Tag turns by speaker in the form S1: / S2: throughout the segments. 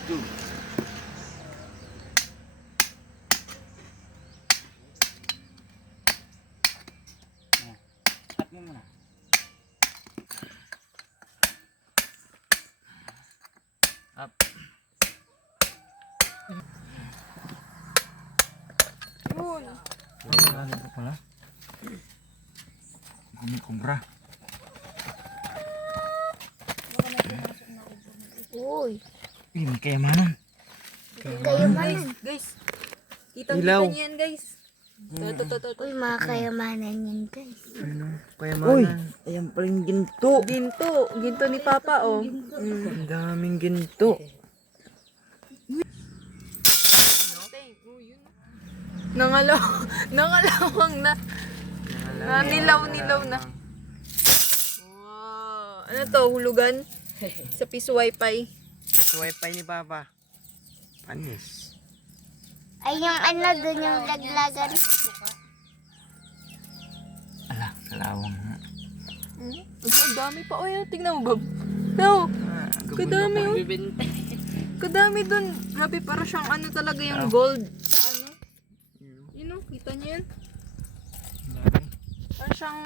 S1: go. Cut mo muna. Up.
S2: Yun.
S1: Ano pa pala? Kami kumbra.
S2: Uy.
S1: May kayamanan.
S2: Kayamanan.
S3: Guys, kitang-kita
S1: Ilaw.
S3: niyo yan, guys. Ito.
S2: Uy, mga kayamanan yan, guys.
S1: Ano? Kayamanan. Ayan pala yung ginto.
S3: Ginto ni Papa, oh.
S1: Ang daming ginto.
S3: Nangalawang na. Nilaw na. Wow. Ano to, hulugan? Sa piso wifi.
S1: Sa wifi ni Papa. Panis.
S2: Ay, yung ano dun, yung laglagan.
S1: Ala, kalawang nga.
S3: Ang dami pa. Oh, tingnan mo, Bob. No, kadami, oh. Kadami dun. Grabe, para siyang ano talaga yung gold. Sa ano? Yun, oh. Kita niyo yan? Para siyang...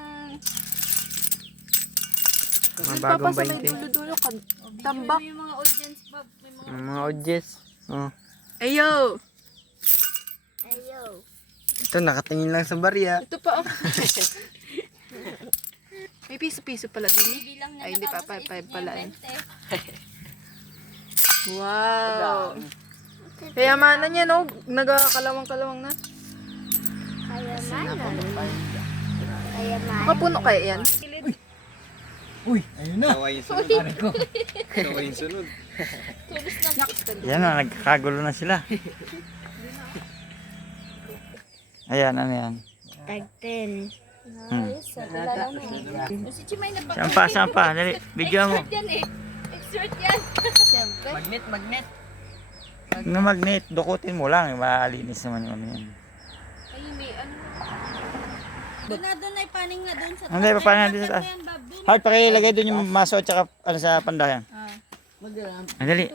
S1: Mga
S3: Yun,
S1: bagong
S3: Papa, sa may
S1: 20.
S3: dulo-dulo. Tambak.
S1: Mga odjes. Oh.
S3: Ayo!
S2: Ayaw.
S1: Ito, nakatingin lang sa barya.
S3: Ito pa, oh. May piso-piso pala din. Ay, hindi pa. 5 pala. Wow! Kayamanan yan, oh. Nagkakalawang-kalawang na.
S2: Kayamanan. Kayamanan.
S3: Makapuno kaya yan?
S1: Uy, ayun na. Kaway yung sunod. Kaway yung sunod. Yan na, nagkakagulo na sila. Ayan, ano yan?
S2: Tag 10.
S3: Nice. Sa kilala mo. Si Chimay na pa.
S1: Sampa. Dali, video mo.
S3: yan eh. Exert yan. Siyempre.
S1: Magnet. Yung magnet, dukutin mo lang. Malinis naman yung ano yan.
S3: Ay, may ano.
S4: Doon ay paning na doon sa
S1: Hindi, paano natin sa taas? Hard, pakilagay doon yung maso at saka ano, sa pandayan. Ah, dali.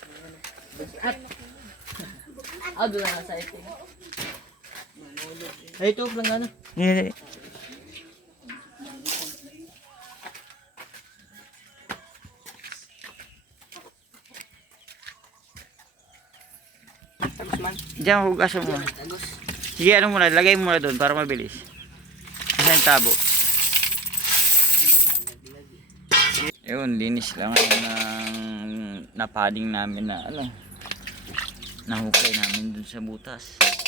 S4: doon na sa ito. Ay, ito, lang ano.
S1: Dali. Diyan, hugasan mo. Sige, ano muna, lagay mo muna doon para mabilis. Kasi yung tabo. Yun, linis lang ngayon ng napading namin na ano, nahukay namin dun sa butas.